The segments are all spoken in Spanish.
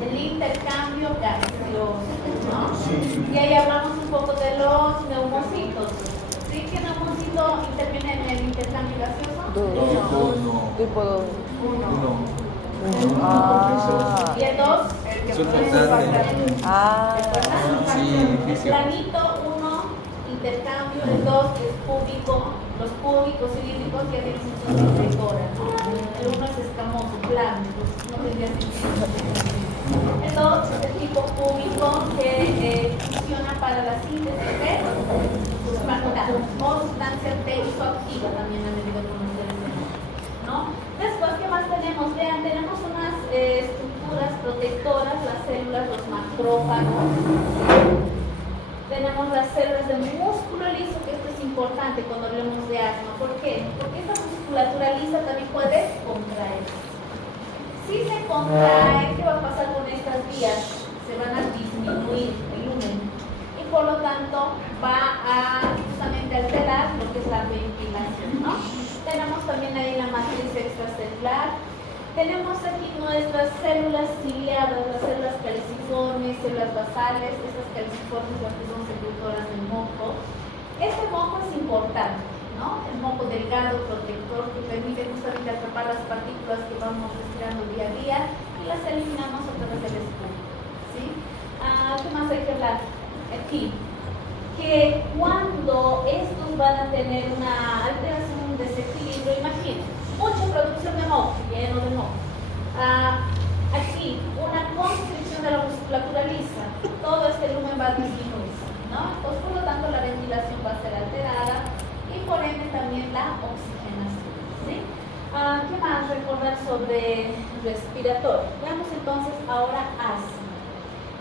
El intercambio gaseoso, ¿no? Y ahí hablamos un poco de los neumocitos. ¿Sí? ¿Qué neumocito interviene en el intercambio gaseoso? Tipo 2. Uno. Ah. Y el 2, Sí, planito 1, intercambio, el 2 es cúbico, los cúbicos cilíndricos ya tienen sus protectoras, ¿no? El 1 es escamoso, plano, no tendría sentido. El 2 es el tipo cúbico que funciona para la síntesis de sustancia tensoactiva, también han debido conocer ese nombre, ¿no? Después, ¿qué más tenemos? Vean, tenemos unas estructuras protectoras, las células, los macrófagos. Tenemos las células de músculo liso, que esto es importante cuando hablemos de asma. ¿Por qué? Porque esta musculatura lisa también puede contraerse. Si se contrae, ¿qué va a pasar con estas vías? Se van a disminuir el lumen y por lo tanto va a justamente alterar lo que es la ventilación, ¿no? Tenemos también ahí la matriz extracelular. Tenemos aquí nuestras células ciliadas, las células caliciformes, células basales, estas caliciformes las que son secretoras del moco. Este moco es importante, ¿no? El moco delgado, protector, que permite justamente atrapar las partículas que vamos respirando día a día y las eliminamos a través del espuma, ¿sí? ¿Qué más hay que hablar? Aquí, que cuando estos van a tener una alteración, un desequilibrio, imagínense, mucha producción de moco, lleno de moco. Aquí, una constricción de la musculatura lisa, todo este lumen va a disminuirse, ¿no? Pues, por lo tanto, la ventilación va a ser alterada y por ende también la oxigenación, ¿sí? ¿Qué más recordar sobre respiratorio? Veamos entonces ahora asma.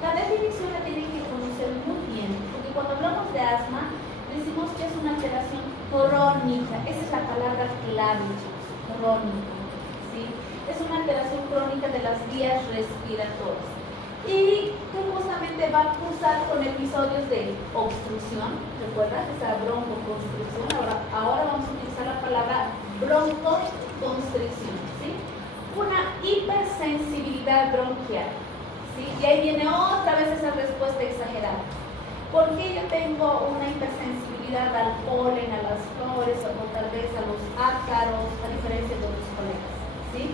La definición la tienen que conocer muy bien, porque cuando hablamos de asma, decimos que es una alteración crónica. Esa es la palabra clave, chicos, crónica, ¿sí? Es una alteración crónica de las vías respiratorias y que justamente va a cursar con episodios de obstrucción, ¿recuerdas? Esa broncoconstricción. Ahora vamos a utilizar la palabra broncoconstricción, ¿sí? Una hipersensibilidad bronquial, ¿sí? Y ahí viene otra vez esa respuesta exagerada. ¿Por qué yo tengo una hipersensibilidad al polen, a las flores, o tal vez a los ácaros, a diferencia de otros colegas, ¿sí?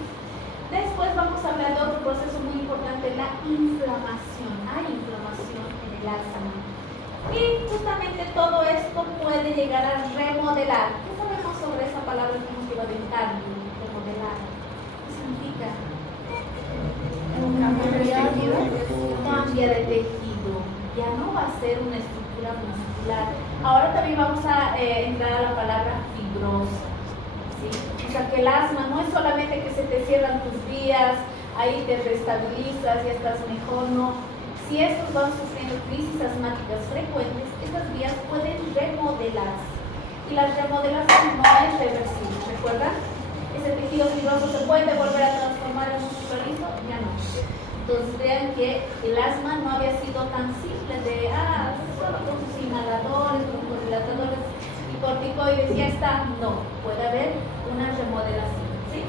Después vamos a hablar de otro proceso muy importante, la inflamación. Hay inflamación en el asma. Y justamente todo esto puede llegar a remodelar. ¿Qué sabemos sobre esa palabra que hemos llevado en cambio? Remodelar. ¿Qué significa? Cambia de tejido. Ya no va a ser una estructura muscular. Ahora también vamos a entrar a la palabra fibrosa, ¿sí? O sea que el asma no es solamente que se te cierran tus vías, ahí te restabilizas, ya estás mejor, no. Si estos van sufriendo crisis asmáticas frecuentes, estas vías pueden remodelarse. Y la remodelación no es reversible, ¿recuerdan? Ese tejido fibroso se puede volver a transformar en un músculo liso, ya no. Entonces vean que el asma no había sido tan simple de, solo con sus inhaladores, broncodilatadores y corticoides, ya está. No, puede haber una remodelación, ¿sí?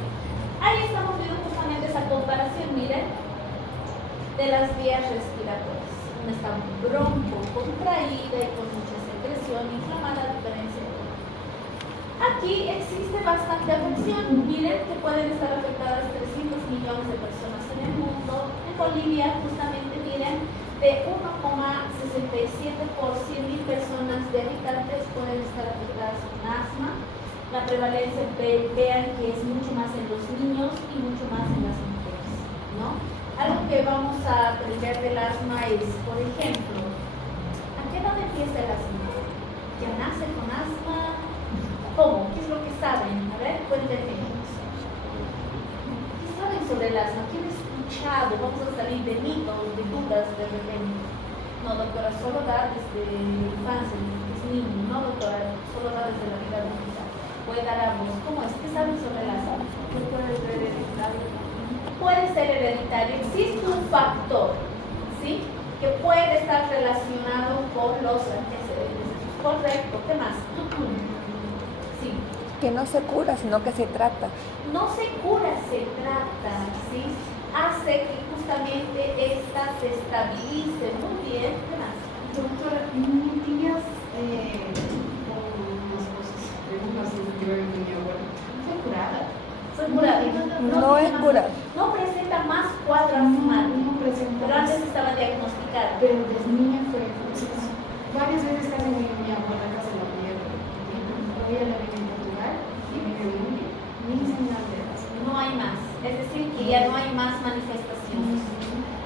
Ahí estamos viendo justamente esa comparación, miren, de las vías respiratorias. Una está bronco contraída y con mucha secreción inflamada, a diferencia de otra. Aquí existe bastante afección. Miren que pueden estar afectadas 300 millones de personas en el mundo. En Bolivia, justamente, miren, de 1,67 por 100.000 personas de habitantes pueden estar afectadas con asma. La prevalencia, vean que es mucho más en los niños y mucho más en las mujeres, ¿no? Algo que vamos a aprender del asma es, por ejemplo, ¿a qué edad empieza el asma? ¿Ya nace con asma? ¿Cómo? ¿Qué es lo que saben? A ver, cuéntenme. ¿Qué saben sobre el asma? ¿Quién ha escuchado? Vamos a salir de mitos, de dudas de repente. No, doctora, solo da desde la infancia, desde que es niño. No, doctora, solo da desde la vida adulta. Puede dar a vos. ¿Cómo es? ¿Qué saben sobre el asma? Puede ser hereditario. Puede ser hereditario. Existe un factor, ¿sí?, que puede estar relacionado con los antecedentes. Correcto. ¿Qué más? Sí. Que no se cura, sino que se trata. No se cura, se trata, ¿sí? Hace que justamente esta se estabilice muy bien. ¿Qué más? Doctora, ¿no tenías unas cosas, unas que ver con mi abuela? ¿Fue curada? Fue curada. No es tiene curada. No presenta más cuadro asmático, No presenta pero más. antes estaba diagnosticada. Pero desde niña fue. Varias veces casi mi abuela casi la pierde. Ella la vive en Portugal y vive muy bien. Ni señal de asma. No hay más, es decir, que ya no hay más manifestaciones.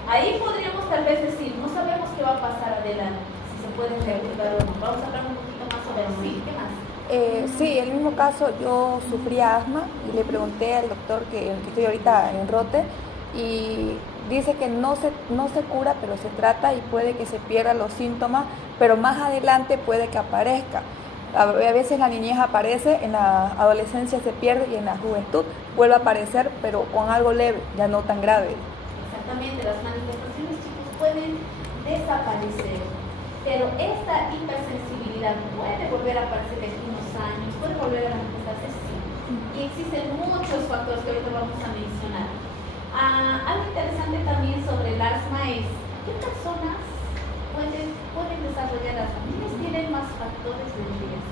Ahí podríamos tal vez decir, no sabemos qué va a pasar adelante, si se puede reactivar o no. Vamos a hablar un poquito más sobre eso. Sí, ¿qué más? Sí, en el mismo caso yo sufría asma y le pregunté al doctor que estoy ahorita en Rote y dice que no se cura, pero se trata y puede que se pierdan los síntomas, pero más adelante puede que aparezca. A veces la niñez aparece, en la adolescencia se pierde y en la juventud vuelve a aparecer, pero con algo leve, ya no tan grave. Exactamente, las manifestaciones, chicos, pueden desaparecer, pero esta hipersensibilidad puede volver a aparecer en unos años, puede volver a manifestarse, sí. Y existen muchos factores que ahorita vamos a mencionar. Algo interesante también sobre el asma es qué personas pueden desarrollar asma. ¿Quiénes tienen más factores de riesgo?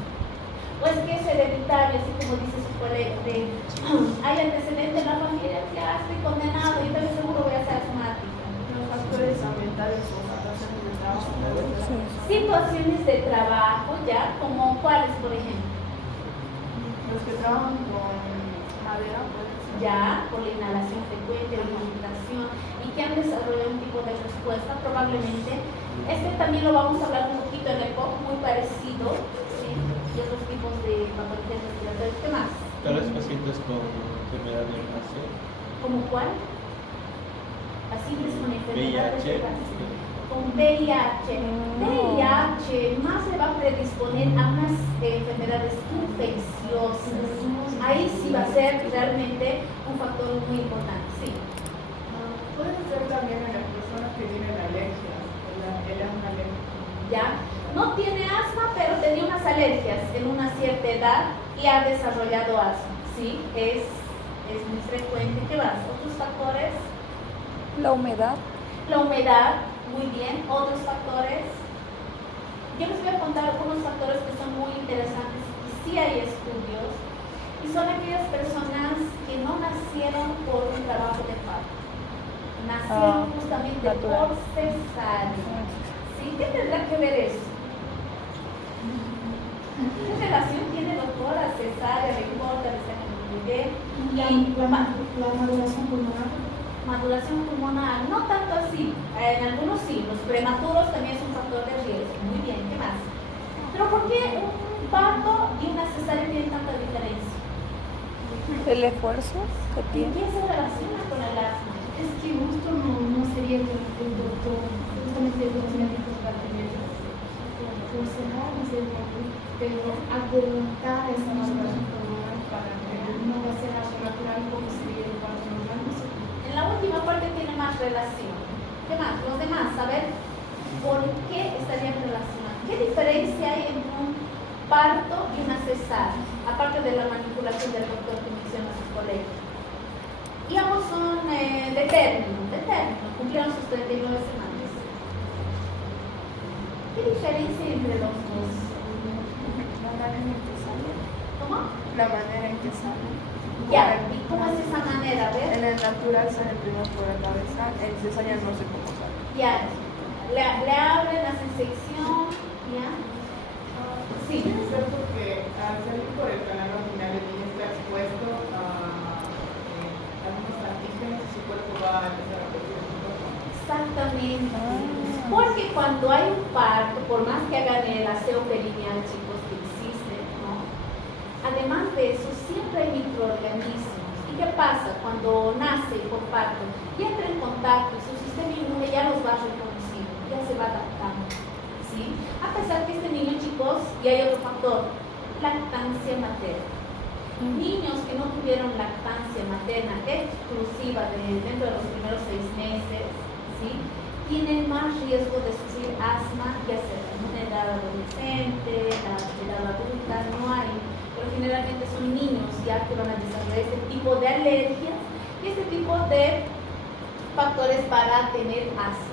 Pues que es hereditario, así como dice su colega, hay antecedentes en la familia, ya estoy condenado y entonces seguro voy a ser asmática. Los factores ambientales o situaciones de trabajo. Situaciones de trabajo, ya, como cuáles, por ejemplo. Los que trabajan con madera, pues. Ya, por la inhalación frecuente, la inhalación, y que han desarrollado un tipo de respuesta, probablemente. Este también lo vamos a hablar un poquito en el POC, muy parecido, ¿sí? Y otros tipos de patologías respiratorias. ¿Qué más? Tal vez pacientes con enfermedad de Alzheimer, ¿Como cuál? Pacientes con enfermedad VIH, respiratoria. Con VIH. VIH más le va a predisponer a unas enfermedades infecciosas. Ahí sí va a ser realmente un factor muy importante. Sí. Puede ser también en las personas que tienen alergias. El asma alérgico. ¿Ya? No tiene asma, pero tenía unas alergias en una cierta edad y ha desarrollado asma. Sí, es muy frecuente. ¿Qué más? ¿Otros factores? La humedad. La humedad, muy bien. ¿Otros factores? Yo les voy a contar algunos factores que son muy interesantes y sí hay estudios, y son aquellas personas que no nacieron por un trabajo de parto, nacieron justamente natural. por cesárea. ¿Sí? ¿Qué tendrá que ver eso? ¿Qué relación tiene, doctora? Cesárea, le importa, le sacan el bebé. La maduración pulmonar. Maduración pulmonar, no tanto así, en algunos sí, los prematuros también es un factor de riesgo. Muy bien, ¿qué más? Pero ¿por qué un parto y una cesárea tienen tanta diferencia? El esfuerzo que ¿En tiene. qué se relaciona con el asma? Es que justo no sería que el doctor, justamente los médicos van a tener por cenar, no sé, pero adelantar esa maduración pulmonar para que no va a ser algo natural como sería el parto normal. No sé. En la última parte tiene más relación. ¿Qué más? Los demás, a ver, ¿por qué estarían relacionados? ¿Qué diferencia hay entre un parto y una cesárea? Aparte de la manipulación del doctor que menciona sus colegas. Y ambos son de término, cumplieron sus 39 semanas. ¿Qué diferencia hay entre los dos? La manera en que sale. ¿Cómo? La manera en que sale. Ya, ¿y cómo es esa manera? A ver. En el natural sale primero por la cabeza, en cesárea no sé cómo sale. Ya, le abren, hacen sección, ¿ya? Sí. Es cierto que al salir por el canal vaginal el niño está expuesto a algunos antígenos y su cuerpo va a empezar a producir anticuerpos. Exactamente. Porque cuando hay un parto, por más que hagan el aseo perineal, chicos, que existe, ¿no? Además de eso, siempre hay microorganismos. ¿Y qué pasa? Cuando nace por parto, ya entra en contacto y su sistema inmune ya los va reconociendo, ya se va adaptando. ¿Sí? A pesar que este niño, chicos, y hay otro factor, lactancia materna. Niños que no tuvieron lactancia materna exclusiva dentro de los primeros 6 meses, ¿sí? Tienen más riesgo de sufrir asma, ya sea en una edad adolescente, la edad adulta, no hay. Pero generalmente son niños ya que van a desarrollar este tipo de alergias y este tipo de factores para tener asma,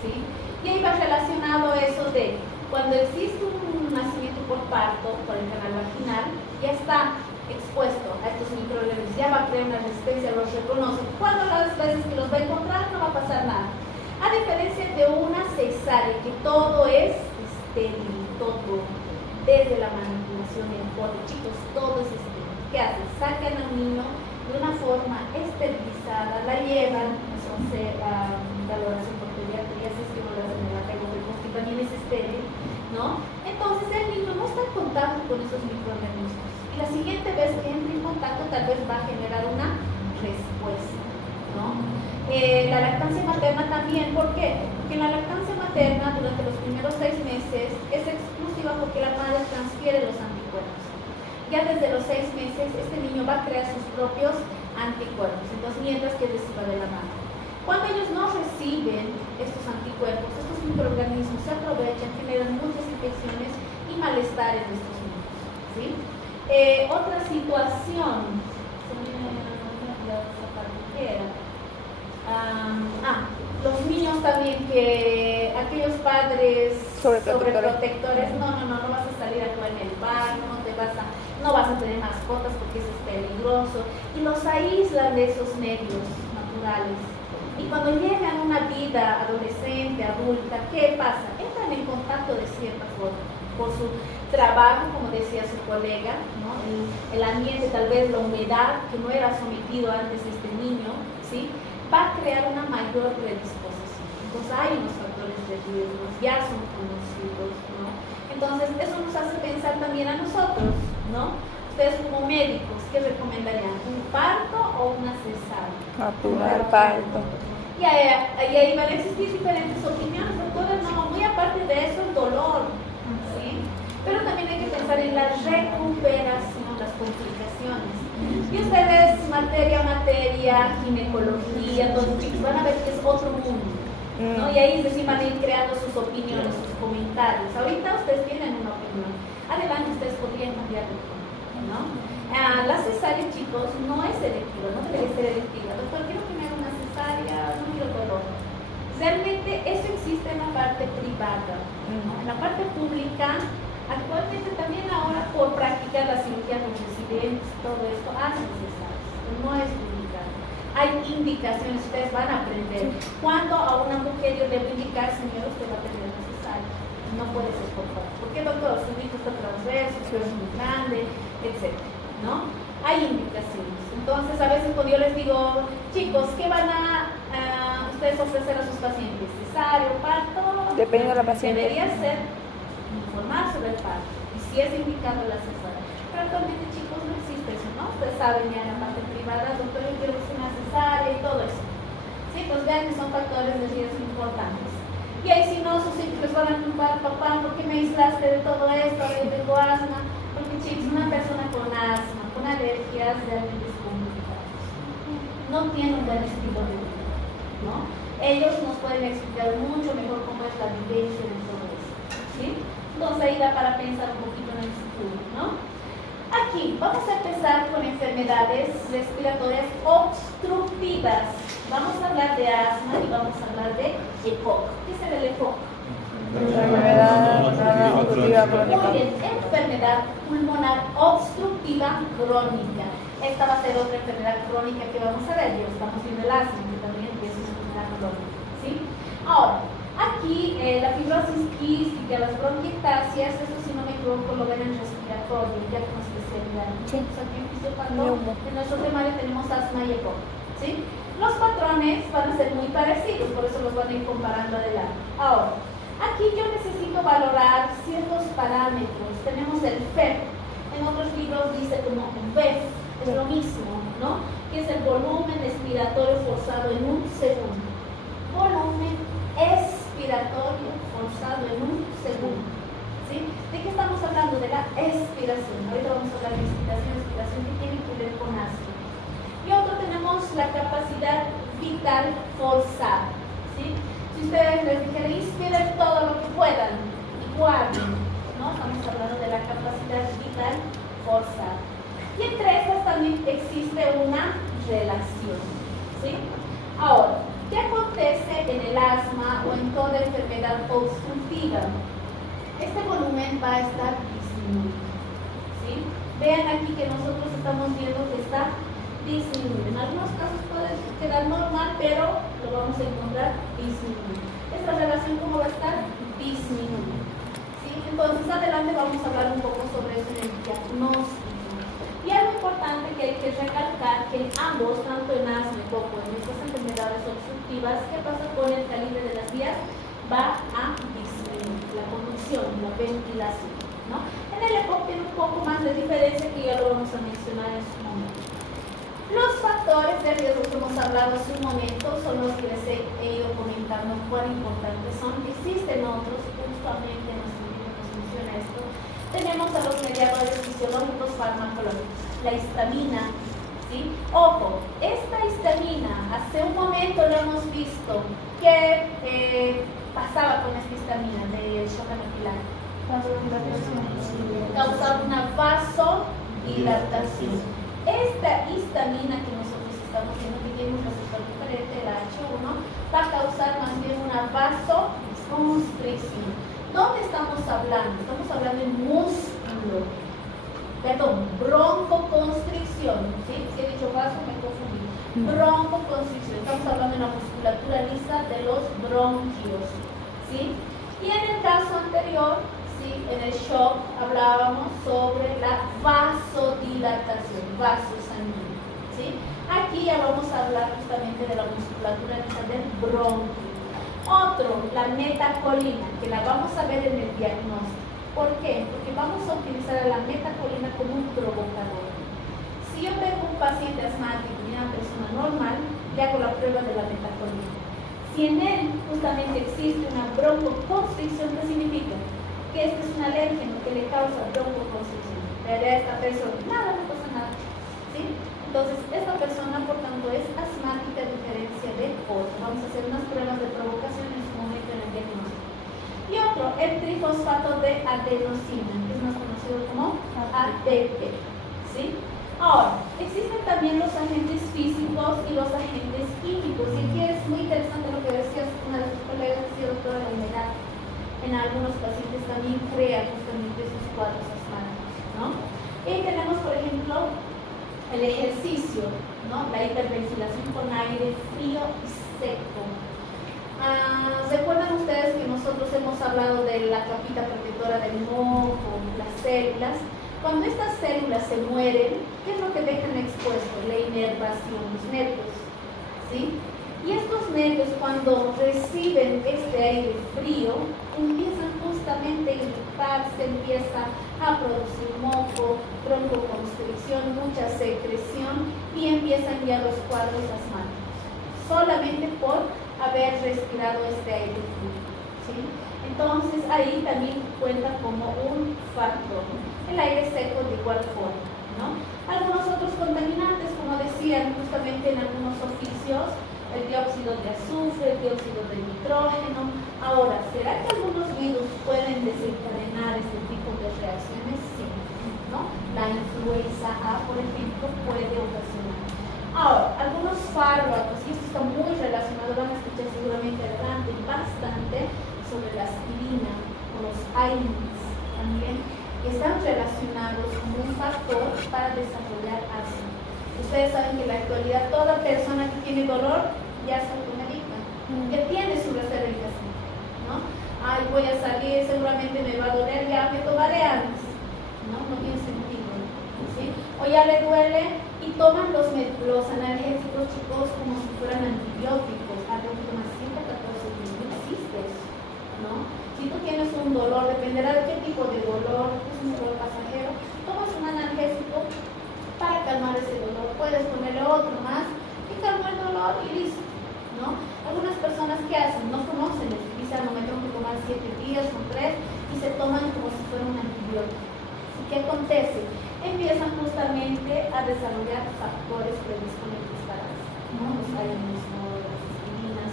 ¿sí? Y ahí va relacionado eso de cuando existe un nacimiento por parto, por el canal vaginal, ya está expuesto a estos microorganismos, ya va a crear una resistencia, los reconoce. Cuando las veces que los va a encontrar no va a pasar nada. A diferencia de una cesárea, que todo es estéril, todo, desde la manipulación del corte, chicos, todo es estéril. ¿Qué hacen? Sacan al niño de una forma esterilizada, la llevan, eso hace valoración por pediatría, si es que no lo hacen en la pego, porque también es estéril, ¿no? Entonces el niño no está en contacto con esos microorganismos. Y la siguiente vez que entre en contacto tal vez va a generar una respuesta, ¿no? La lactancia materna también, ¿por qué? Porque la lactancia materna durante los primeros 6 meses es exclusiva porque la madre transfiere los anticuerpos. Ya desde los 6 meses este niño va a crear sus propios anticuerpos, entonces mientras que reciba de la madre. Cuando ellos no reciben estos anticuerpos, estos microorganismos se aprovechan, generan muchas infecciones y malestar en estos niños, ¿sí? Otra situación, los niños también, que aquellos padres sobreprotectores, no vas a salir a jugar en el bar, no vas a tener mascotas porque eso es peligroso, y los aíslan de esos medios naturales. Y cuando llegan a una vida adolescente, adulta, ¿qué pasa? Entran en contacto de cierta forma, por su trabajo, como decía su colega, ¿no? El ambiente, tal vez la humedad, que no era sometido antes este niño, ¿sí? Va a crear una mayor predisposición. Entonces hay unos factores de riesgo, ya son conocidos, ¿no? Entonces eso nos hace pensar también a nosotros, ¿no? Ustedes como médicos, ¿qué recomendarían? ¿Un parto o una cesárea? Natural, parto. Y ahí van a existir diferentes opiniones, doctores, no, muy aparte de eso, el dolor, ¿sí? Pero también hay que pensar en la recuperación, las complicaciones. Y ustedes, materia, ginecología, todos los chicos, van a ver que es otro mundo, ¿no? Y ahí sí van a ir creando sus opiniones, sus comentarios. Ahorita ustedes tienen una opinión. Adelante, ustedes podrían cambiar de opinión, ¿no? La cesárea, chicos, no es electiva, no debe ser electiva. Doctor, quiero que me haga una cesárea, no quiero dolor. Realmente eso existe en la parte privada, ¿no? En la parte pública, actualmente también ahora por practicar la cirugía con residentes, todo esto, hacen cesáreas, no es publicado. Hay indicaciones, ustedes van a aprender. Cuando a una mujer yo debo indicar, señor, usted va a tener una cesárea, no puede ser por favor. ¿Por qué, doctor? Su hijo está transverso, su es muy grande, etc., ¿no? Hay indicaciones. Entonces, a veces cuando yo les digo, chicos, ¿qué van a ustedes ofrecer a sus pacientes? ¿Cesárea o parto? Dependiendo de la paciente. Debería ser informar sobre el parto y si es indicado la cesárea. Pero actualmente, chicos, no existe eso, ¿no? Ustedes saben ya en la parte privada, doctor, yo quiero que sea una cesárea y todo eso. Sí, pues vean que son factores de riesgo importantes. Y ahí si no, sus hijos les van a culpar, papá, ¿por qué me aislaste de todo esto? Yo tengo asma. Porque, chicos, una persona con asma, con alergias, realmente es complicado. No tiene un buen estilo de vida, ¿no? Ellos nos pueden explicar mucho mejor cómo es la vivencia de todo eso, ¿sí? Entonces ahí da para pensar un poquito en el futuro, ¿no? Aquí vamos a empezar con enfermedades respiratorias obstructivas. Vamos a hablar de asma y vamos a hablar de EPOC. ¿Qué es el EPOC? Enfermedad obstructiva crónica. Muy bien, enfermedad pulmonar obstructiva crónica. Esta va a ser otra enfermedad crónica que vamos a ver. Ya estamos viendo el asma, que también es una enfermedad crónica, ¿sí? Ahora, aquí la fibrosis quística, las bronquiectasias, esto si no me equivoco lo ven en respiratorio, ya como especialidad. Sí. Aquí en fisiopatología, en nuestro temario tenemos asma y EPOC, ¿sí? Los patrones van a ser muy parecidos, por eso los van a ir comparando adelante. Ahora, aquí yo necesito valorar ciertos parámetros. Tenemos el FEP, en otros libros dice como VEF, es lo mismo, ¿no? Que es el volumen expiratorio forzado en un segundo. Volumen expiratorio forzado en un segundo, ¿sí? ¿De qué estamos hablando? De la expiración. Ahorita vamos a hablar de expiración que tiene que ver con asma. Y otro tenemos la capacidad vital forzada, ¿sí? Si ustedes les dijeran, inspiren todo lo que puedan y guarden, ¿no? Estamos hablando de la capacidad vital forzado. Y entre estas también existe una relación, ¿sí? Ahora, ¿qué acontece en el asma o en toda enfermedad obstructiva? Este volumen va a estar disminuido, ¿sí? Vean aquí que nosotros estamos viendo que está disminuido. En algunos casos puede quedar normal, pero lo vamos a encontrar disminuido. Esta relación, ¿cómo va a estar? Disminuida, ¿sí? Entonces, adelante vamos a hablar un poco sobre eso en el diagnóstico. Y algo importante que hay que recalcar que en ambos, tanto en asma como en estas enfermedades obstructivas, ¿qué pasa con el calibre de las vías? Va a disminuir la conducción, la ventilación, ¿no? En el EPOC tiene un poco más de diferencia que ya lo vamos a mencionar en su momento. Los factores de riesgo que hemos hablado hace un momento son los que les he ido comentando cuán importantes son. Existen otros, justamente en nuestro libro nos menciona esto. Tenemos a los mediadores fisiológicos farmacológicos, la histamina, ¿sí? Ojo, esta histamina, hace un momento lo hemos visto, ¿qué pasaba con esta histamina del shock anafiláctico? Causaba una vasodilatación. Esta histamina que nosotros estamos viendo que tiene un receptor diferente, el H1, va a causar más bien una vasoconstricción. ¿Dónde estamos hablando? Estamos hablando de músculo, perdón, broncoconstricción, ¿sí? Si he dicho vaso me confundí. Broncoconstricción, estamos hablando de la musculatura lisa de los bronquios, ¿sí? Y en el caso anterior, ¿sí? En el shock hablábamos sobre la vasodilatación, vasos sanguíneos, ¿sí? Aquí ya vamos a hablar justamente de la musculatura lisa del bronquio. Otro, la metacolina, que la vamos a ver en el diagnóstico. ¿Por qué? Porque vamos a utilizar a la metacolina como un provocador. Si yo tengo un paciente asmático y una persona normal, le hago la prueba de la metacolina. Si en él justamente existe una broncoconstricción, ¿qué significa? Que este es un alérgeno que le causa broncoconstricción. Pero a esta persona, nada, no pasa nada, ¿sí? Entonces, esta persona, por tanto, es asmática a diferencia de otro. Vamos a hacer unas pruebas de provocación en su momento en el diagnóstico. Y otro, el trifosfato de adenosina, que es más conocido como ATP, ¿sí? Ahora, existen también los agentes físicos y los agentes químicos. Y aquí es muy interesante lo que decía una de sus colegas, decía doctora, la humedad en algunos pacientes también crea justamente esos cuadros asmáticos, ¿no? Y tenemos, por ejemplo, el ejercicio, ¿no? La hiperventilación con aire frío y seco. ¿Recuerdan ustedes que nosotros hemos hablado de la capita protectora del moco, las células? Cuando estas células se mueren, ¿qué es lo que dejan expuesto? La inervación, los nervios, ¿sí? Y estos nervios, cuando reciben este aire frío, empiezan justamente a irritarse, empieza a producir moco, broncoconstricción, mucha secreción y empiezan ya los cuadros asmáticos, solamente por haber respirado este aire frío, ¿sí? Entonces ahí también cuenta como un factor. El aire seco de igual forma, ¿no? Algunos otros contaminantes, como decían justamente en algunos oficios, el dióxido de azufre, el dióxido de nitrógeno. Ahora, ¿será que algunos virus pueden desencadenar este tipo de reacciones? Sí, ¿no? La influenza A, por ejemplo, puede ocasionar. Ahora, algunos fármacos, y esto está muy relacionado, van a escuchar seguramente adelante bastante sobre la aspirina o los AINES también, que están relacionados con un factor para desarrollar asma. Ustedes saben que en la actualidad toda persona que tiene dolor ya se automedica, que tiene su reserva en casa, ¿no? Ay, voy a salir, seguramente me va a doler, ya me tomaré antes, ¿no? No tiene sentido, ¿sí? O ya le duele y toman los analgésicos, chicos, como si fueran antibióticos. Algo que tomas 114 días, no existe eso, ¿no? Si tú tienes un dolor, dependerá de qué tipo de dolor, es un dolor pasajero, tomas un analgésico para calmar ese dolor. Puedes ponerle otro más y calma el dolor y listo, ¿no? Algunas personas, ¿qué hacen? No conocen, les dicen, no me tengo que tomar 7 días o 3 y se toman como si fuera un antibiótico. ¿Y qué acontece? Empiezan justamente a desarrollar factores predisponibles para eso, ¿no? Los AINES, las aspirinas.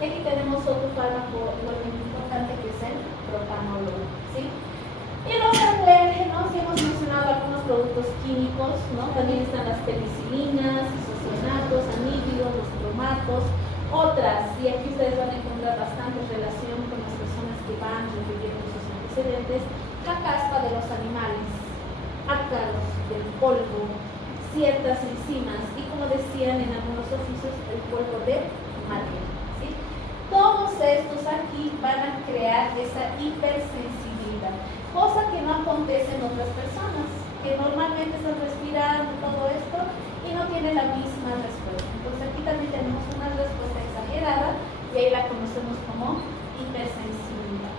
Y aquí tenemos otro fármaco igualmente importante que es el propanolol, ¿sí? Y los alérgenos Miren, ¿no? Si hemos mencionado algunos productos químicos, ¿no? También están las penicilinas, isocianatos, anhídridos, los cromatos, otras, y aquí ustedes van a encontrar bastante relación con las personas que van refiriendo sus antecedentes, la caspa de los animales, ácaros del polvo, ciertas enzimas y, como decían en algunos oficios, el polvo de madera, ¿sí? Todos estos aquí van a crear esa hipersensibilidad, cosa que no acontece en otras personas, que normalmente están respirando todo esto y no tienen la misma respuesta. Entonces aquí también tenemos una respuesta exagerada y ahí la conocemos como hipersensibilidad.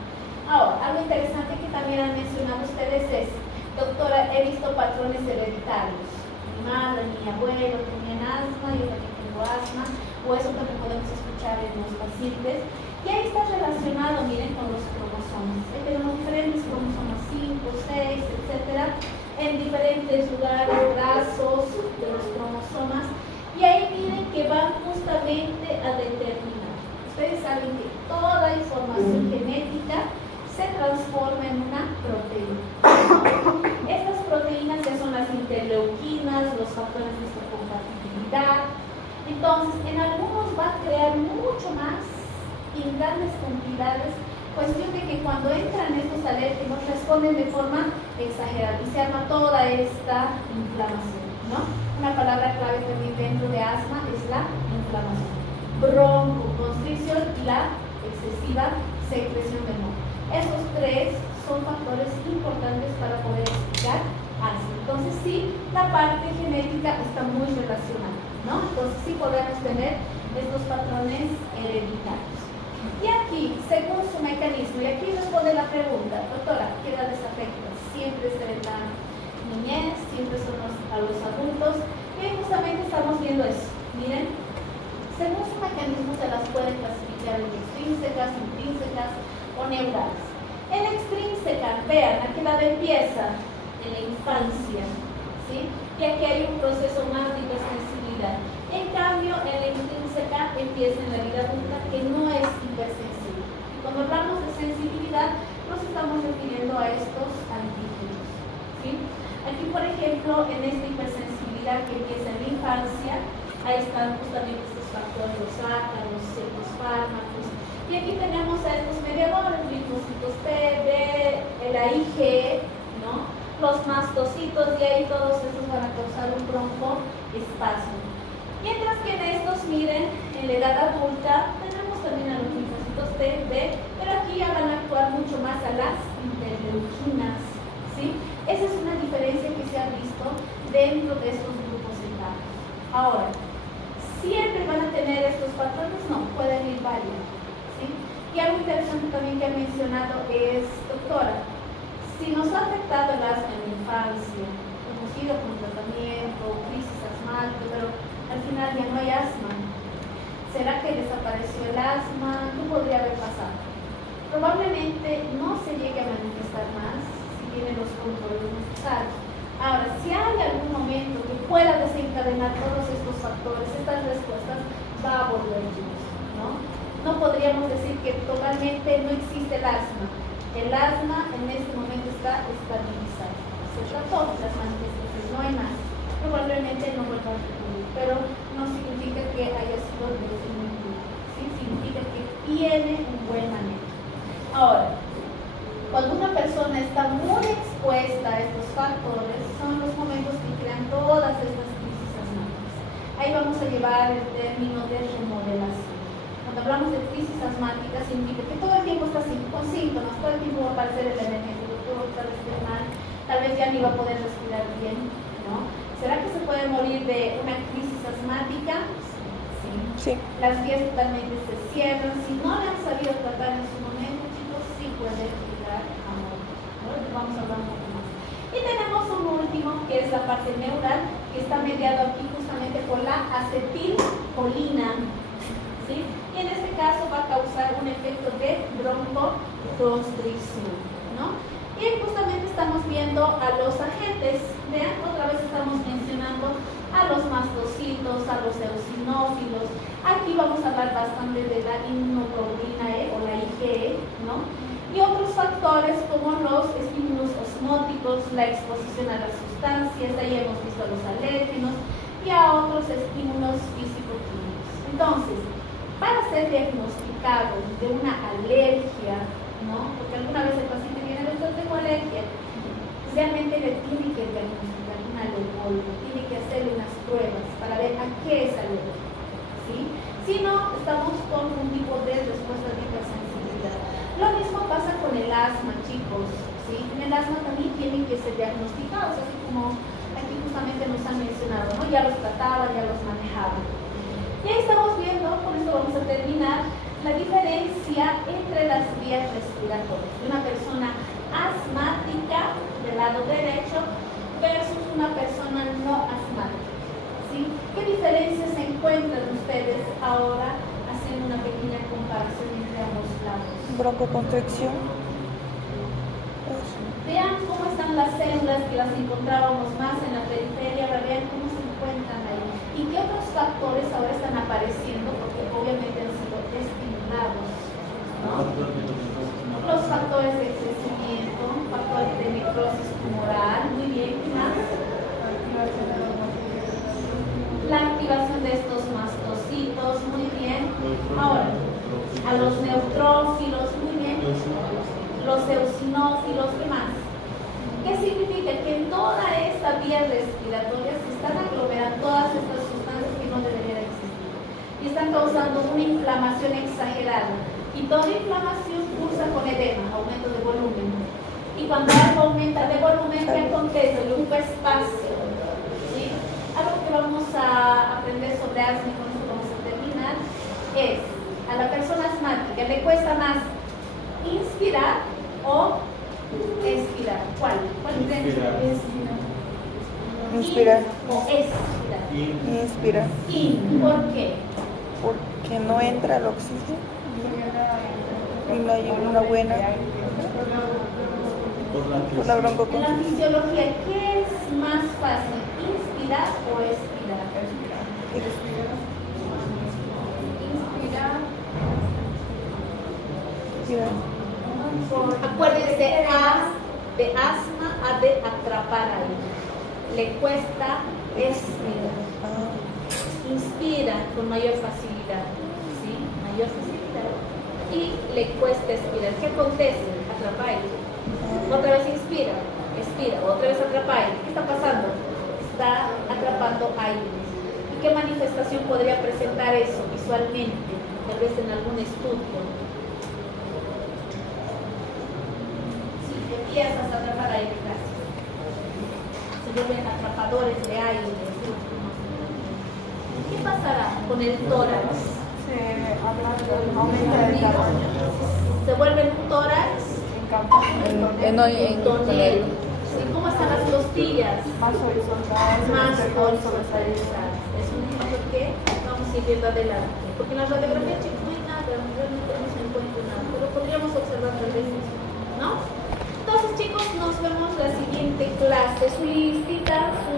Ahora, algo interesante que también han mencionado ustedes es, doctora, he visto patrones hereditarios. Mi madre, mi abuelo tenían asma, yo también tengo asma, o eso también podemos escuchar en los pacientes. Y ahí está relacionado, miren, con los cromosomas. Ahí tenemos diferentes cromosomas, 5, 6, etcétera, en diferentes lugares, brazos de los cromosomas. Y ahí miren que van justamente a determinar. Ustedes saben que toda información genética se transforma en una proteína. Estas proteínas ya son las interleuquinas, los factores de histocompatibilidad. Entonces, en algunos va a crear mucho más y en grandes cantidades, cuestión de que cuando entran estos alérgenos responden de forma exagerada y se arma toda esta inflamación, ¿no? Una palabra clave también dentro de asma es la inflamación. Broncoconstricción y la excesiva secreción de moco. Estos tres son factores importantes para poder explicar asma. Entonces sí, la parte genética está muy relacionada, ¿no? Entonces sí podemos tener estos patrones hereditarios. Y aquí, según su mecanismo, y aquí responde la pregunta, doctora, ¿qué edades afecta? Siempre es en la niñez, siempre son a los adultos, y justamente estamos viendo eso. Miren, según su mecanismo se las puede clasificar en extrínsecas, intrínsecas o neurales. En extrínseca, vean, ¿a qué edad empieza? En la infancia, ¿sí? Y aquí hay un proceso más de hipersensibilidad. En cambio, en la intrínseca empieza en la vida adulta, que no es hipersensible. Cuando hablamos de sensibilidad, nos estamos refiriendo a estos antígenos, ¿sí? Aquí, por ejemplo, en esta hipersensibilidad que empieza en la infancia, ahí están justamente estos factores, los ácaros, ciertos fármacos. Y aquí tenemos a estos mediadores, linfocitos T, B, el AIG, ¿no? Los mastocitos, y ahí todos estos van a causar un broncoespasmo. Mientras que en estos, miren, en la edad adulta tenemos también a los linfocitos T, B, pero aquí ya van a actuar mucho más a las interleuquinas, ¿sí? Esa es una diferencia que se ha visto dentro de estos grupos etarios. Ahora, ¿siempre van a tener estos patrones? No, pueden ir variando, ¿sí? Y algo interesante también que ha mencionado es, doctora, si nos ha afectado el asma en la infancia, hemos ido con tratamiento, crisis asmática, pero al final ya no hay asma. ¿Será que desapareció el asma? ¿Qué podría haber pasado? Probablemente no se llegue a manifestar más si tiene los controles necesarios. Ahora, si hay algún momento que pueda desencadenar todos estos factores, estas respuestas, va a volver ¿no? No podríamos decir que totalmente no existe el asma. El asma en este momento está estabilizado. Se trató las manifestaciones, no hay más. Probablemente no vuelva a recurrir, pero no significa que haya sido definitivo. ¿Sí? Significa que tiene un buen manejo. Ahora, cuando una persona está muy expuesta a estos factores, son los momentos que crean todas estas crisis asmáticas. Ahí vamos a llevar el término de remodelación. Cuando hablamos de crisis asmática, significa que todo el tiempo está con síntomas, todo el tiempo va a aparecer el elemento, tal vez esté mal, tal vez ya ni va a poder respirar bien, ¿no? ¿Será que se puede morir de una crisis asmática? Sí. Las vías totalmente se cierran. Si no la han sabido tratar en su momento, chicos, sí puede llegar a morir, ¿no? Vamos a hablar un poco más. Y tenemos un último, que es la parte neural, que está mediado aquí justamente por la acetilcolina, ¿sí? Y en este caso va a causar un efecto de broncoconstricción, ¿no? Y justamente estamos viendo a los agentes. Vean, otra vez estamos mencionando a los mastocitos, a los eosinófilos. Aquí vamos a hablar bastante de la inmunoglobulina E o la IgE, ¿no? Y otros factores como los estímulos osmóticos, la exposición a las sustancias, ahí hemos visto a los alérgenos y a otros estímulos físico-químicos. Entonces, para ser diagnosticado de una alergia, ¿no? Porque alguna vez el paciente viene, doctor, tengo alergia, realmente le tiene que diagnosticar un alergólogo, tiene que hacerle unas pruebas para ver a qué es alérgico, ¿sí? Si no, estamos con un tipo de respuesta de hipersensibilidad. Lo mismo pasa con el asma, chicos, ¿sí? En el asma también tienen que ser diagnosticados, así como aquí justamente nos han mencionado, ¿no? Ya los trataban, ya los manejaban. Y ahí estamos viendo, con esto vamos a terminar, la diferencia entre las vías respiratorias de una persona asmática del lado derecho versus una persona no asmática, ¿sí? ¿Qué diferencias se encuentran ustedes ahora haciendo una pequeña comparación entre ambos lados? Broncoconstricción. Vean cómo están las células que las encontrábamos más en la periferia, ahora vean cómo se encuentran ahí. ¿Y qué otros factores ahora están apareciendo? Porque obviamente han sido estimulados, ¿no? Los factores de crecimiento, factores de necrosis tumoral, muy bien, ¿qué más? La activación de estos mastocitos, muy bien. Ahora, a los neutrófilos, muy bien. Los eosinófilos, ¿qué más? ¿Qué significa? Que en toda esta vía respiratoria se están aglomerando todas estas sustancias que no deberían existir y están causando una inflamación exagerada. Y toda inflamación cursa con edema, aumento de volumen. Y cuando algo aumenta de volumen, ¿qué acontece? Le ocupa espacio. ¿Sí? Algo que vamos a aprender sobre asma y con esto vamos a terminar es a la persona asmática le cuesta más inspirar o expirar. ¿Cuál? ¿Cuál Inspirar. Inspirar. O expirar. Inspira. ¿Por qué? Porque no entra el oxígeno y no hay una buena por la En la broncoconstricción. fisiología, ¿qué es más fácil? ¿Inspirar o expirar? Inspira. Acuérdense, de asma a de atrapar aire. Le cuesta expirar. Inspira con mayor facilidad, ¿sí? Mayor facilidad. Y le cuesta expirar. ¿Qué acontece? Atrapa aire. Otra vez inspira, expira, otra vez atrapa aire. ¿Qué está pasando? Está atrapando aire. ¿Y qué manifestación podría presentar eso visualmente? Tal vez en algún estudio. Si empiezas a atrapar aire, casi. Se vuelven atrapadores de aire. ¿Qué pasará con el tórax? Se vuelve un tórax En tonel. ¿Sí? ¿Cómo están las costillas? Más horizontalizadas. Es un ejemplo que vamos a ir viendo adelante. Porque en la radiografía chicos no hay nada, realmente no se encuentra nada, pero podríamos observar tal vez eso, ¿no? Entonces chicos, nos vemos la siguiente clase. Su listita, su